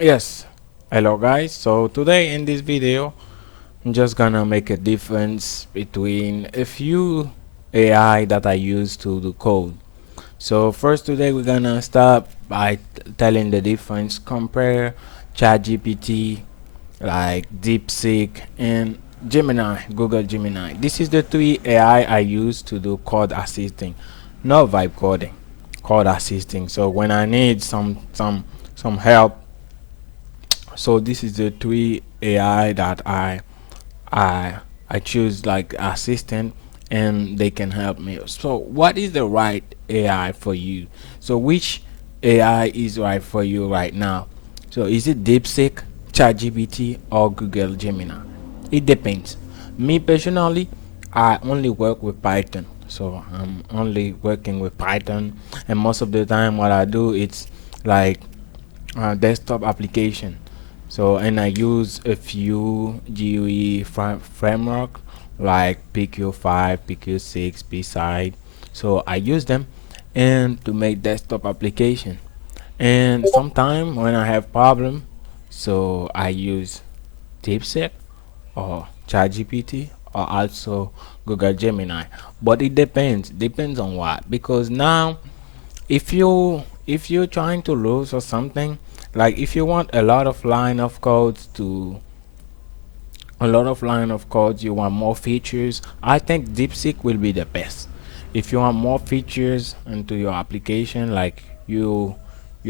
Yes, hello guys. So today in this video, I'm just gonna make a difference between a few AI that I use to do code. So first today we're gonna start by telling the difference. Compare ChatGPT, like Deepseek, and Gemini, Google Gemini. This is the three AI I use to do code assisting, not vibe coding, code assisting. So when I need some help, so this is the three AI that I I choose like assistant, and they can help me. So what is the right AI for you? So which AI is right for you right now? So is it DeepSeek, ChatGPT, or Google Gemini? It depends. Me personally, I only work with Python. So I'm only working with Python, and most of the time what I do, it's like desktop application. So and I use a few GUI framework like PQ5, PQ6, B-side. So I use them and to make desktop application. And sometimes when I have problem, so I use Deepseek or ChatGPT or also Google Gemini. But it depends on what, because now if you're trying to lose or something, like if you want a lot of line of codes, you want more features, I think DeepSeek will be the best. If you want more features into your application, like you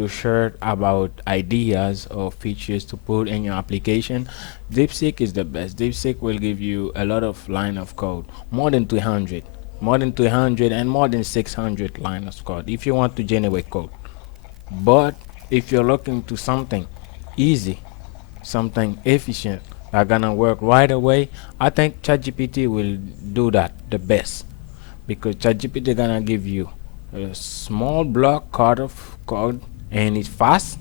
shared about ideas or features to put in your application, DeepSeek is the best. DeepSeek will give you a lot of line of code, more than 300 and more than 600 lines of code if you want to generate code. But if you're looking to something easy, something efficient that gonna work right away, I think ChatGPT will do that the best, because ChatGPT gonna give you a small block code of code, and it's fast.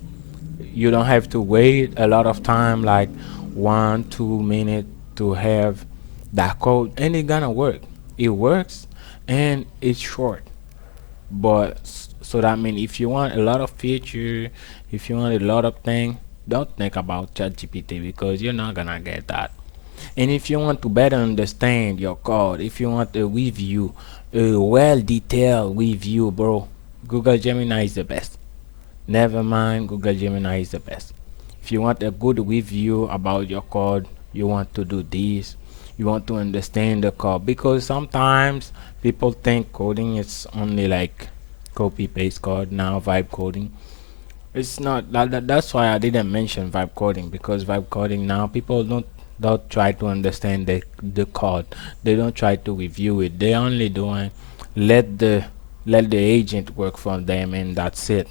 You don't have to wait a lot of time, like 1 2 minutes to have that code, and it gonna work. It works, and it's short. But so that means if you want a lot of feature, if you want a lot of thing, don't think about ChatGPT, because you're not gonna get that. And if you want to better understand your code, if you want a review, a well detailed review, bro, Google Gemini is the best. Never mind, Google Gemini is the best. If you want a good review about your code, you want to do this, you want to understand the code, because sometimes people think coding is only like copy paste code. Now vibe coding, it's not that's why I didn't mention vibe coding, because vibe coding now people don't try to understand the code. They don't try to review it. They only doing let the let the agent work for them, and that's it.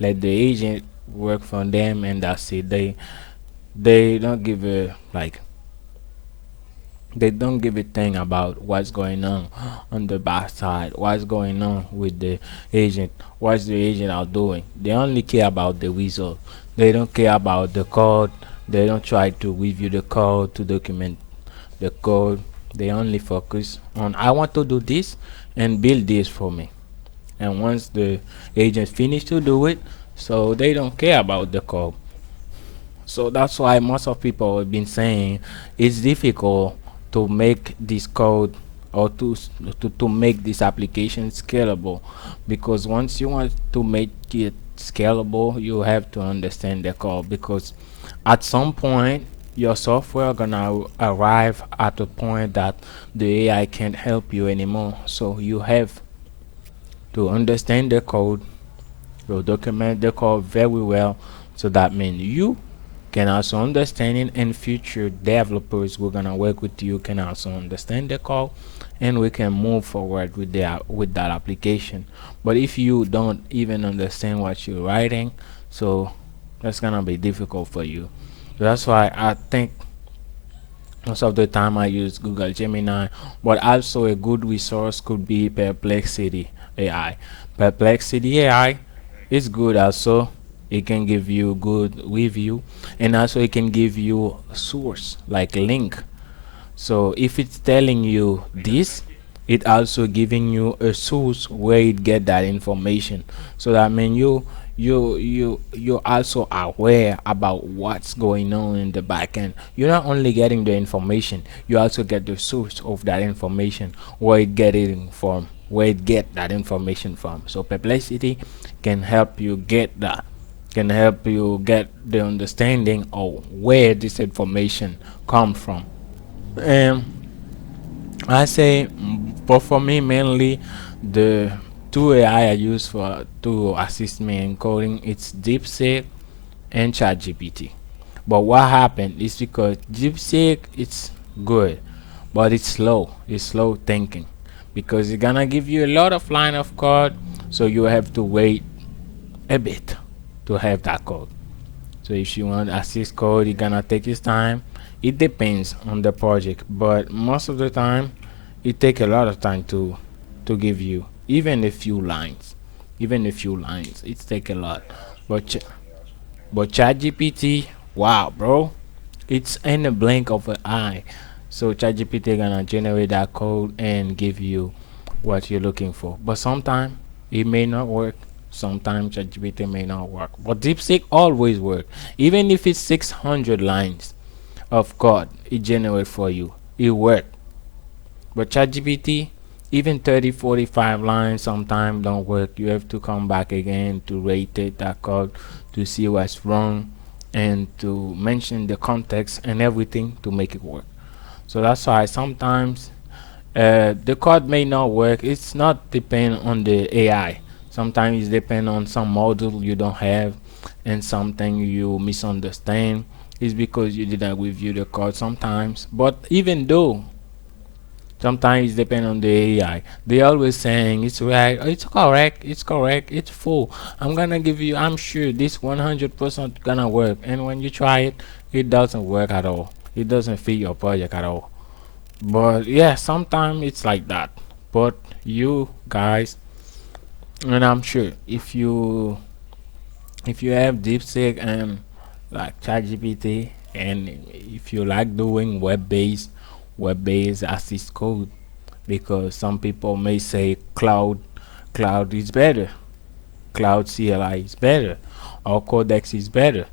Let the agent work for them, and that's it. They don't give a like they don't give a thing about what's going on the backside, what's going on with the agent, what's the agent are doing. They only care about the result. They don't care about the code. They don't try to review the code to document the code. They only focus on, I want to do this and build this for me. And once the agent finish to do it, so they don't care about the code. So that's why most of people have been saying it's difficult to make this code, or to make this application scalable, because once you want to make it scalable, you have to understand the code, because at some point your software gonna arrive at a point that the AI can't help you anymore. So you have to understand the code, you document the code very well, so that means you can also understand it, and future developers who are gonna work with you can also understand the code, and we can move forward with that application. But if you don't even understand what you're writing, so that's gonna be difficult for you. That's why I think most of the time I use Google Gemini, but also a good resource could be Perplexity AI. Perplexity AI is good also. It can give you good review, and also it can give you a source like link. So if it's telling you this, it also giving you a source where it get that information. So that means you're also aware about what's going on in the back end. You're not only getting the information, you also get the source of that information, where it getting from, where it get that information from. So Perplexity can help you get that, can help you get the understanding of where this information comes from. And I say, but for me mainly, the two AI I use for to assist me in coding, it's Deepseek and ChatGPT. But what happened is because Deepseek it's good, but it's slow. It's slow thinking because it's gonna give you a lot of line of code, so you have to wait a bit to have that code. So if you want assist code, it's gonna take its time. It depends on the project, but most of the time, it take a lot of time to give you even a few lines. Even a few lines, it take a lot. But but ChatGPT, wow, bro, it's in a blink of an eye. So ChatGPT gonna generate that code and give you what you're looking for. But sometimes it may not work. Sometimes ChatGPT may not work. But DeepSeek always work. Even if it's 600 lines of code, it generate for you. It work. But ChatGPT, even 30, 45 lines sometimes don't work. You have to come back again to rate it, that code, to see what's wrong, and to mention the context and everything to make it work. So that's why sometimes the code may not work. It's not depend on the AI. Sometimes it depend on some model you don't have and something you misunderstand. It's because you didn't review the code sometimes. But even though sometimes it depend on the AI, they always saying it's right, it's correct, it's correct, it's full. I'm gonna give you. I'm sure this 100% gonna work. And when you try it, it doesn't work at all. It doesn't fit your project at all. But yeah, sometimes it's like that. But you guys, and I'm sure if you have DeepSeek and like ChatGPT, and if you like doing web-based assist code, because some people may say cloud is better, cloud CLI is better, or Codex is better,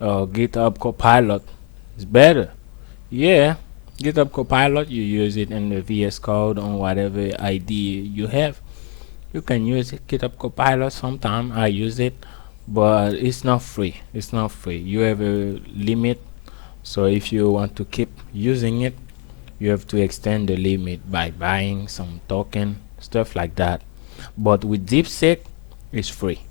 or GitHub Copilot is better. Yeah, GitHub Copilot, you use it in the VS Code on whatever ID you have. You can use it, GitHub Copilot. Sometimes I use it, but it's not free. It's not free. You have a limit. So if you want to keep using it, you have to extend the limit by buying some token, stuff like that. But with DeepSeek, it's free.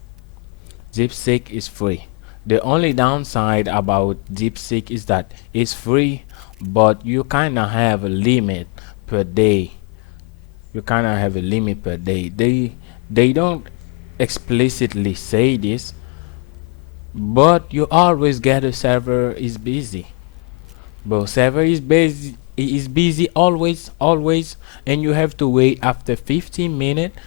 DeepSeek is free. The only downside about DeepSeek is that it's free, but you kind of have a limit per day. You kind of have a limit per day. They don't explicitly say this, but you always get a server is busy. But server is busy always, and you have to wait after 15 minutes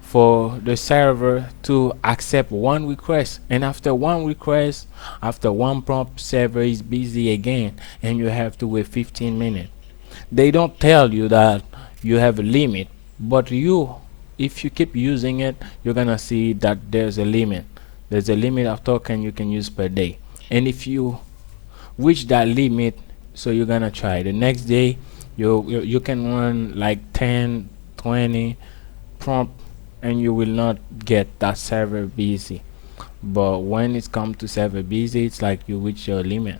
for the server to accept one request, and after one request, after one prompt, server is busy again, and you have to wait 15 minutes. They don't tell you that you have a limit, but you, if you keep using it, you're gonna see that there's a limit. There's a limit of token you can use per day, and if you reach that limit, so you're gonna try the next day, you can run like 10, 20 prompt, and you will not get that server busy. But when it comes to server busy, it's like you reach your limit.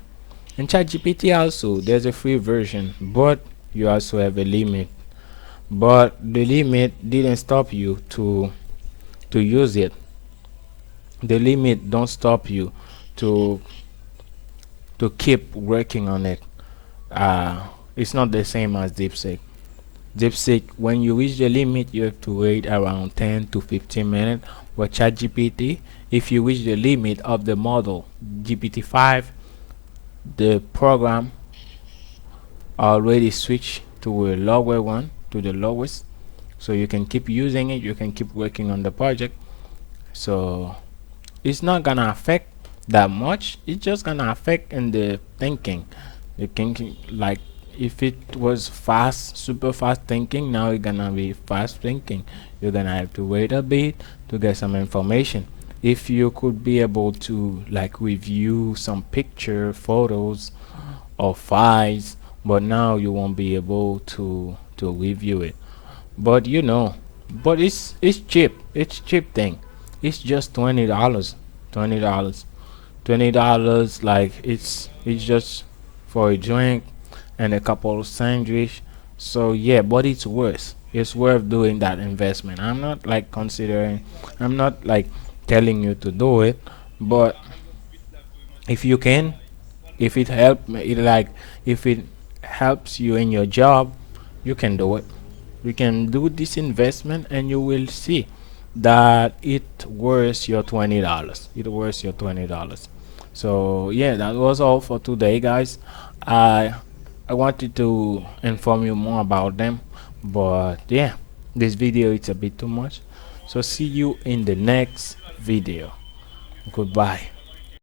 And ChatGPT also, there's a free version, but you also have a limit. But the limit didn't stop you to use it. The limit don't stop you to keep working on it. It's not the same as DeepSeek. DeepSeek, when you reach the limit, you have to wait around 10 to 15 minutes. But ChatGPT, if you reach the limit of the model GPT-5, the program already switched to a lower one, to the lowest, so you can keep using it, you can keep working on the project. So it's not gonna affect that much. It's just gonna affect in the thinking. The thinking, like if it was fast, super fast thinking, now it's gonna be fast thinking. You're gonna have to wait a bit to get some information. if you could be able to like review some picture photos or files, but now you won't be able to review it. But but it's cheap. It's cheap thing. It's just $20. $20. $20, like it's just for a drink and a couple of sandwich. So yeah, but it's worth doing that investment. I'm not like telling you to do it, but if you can, if it help it like if it helps you in your job, you can do it. You can do this investment and you will see that it worth your $20. It worth your $20. So yeah, that was all for today, guys. I i wanted to inform you more about them, but yeah, this video it's a bit too much. So see you in the next video. Goodbye.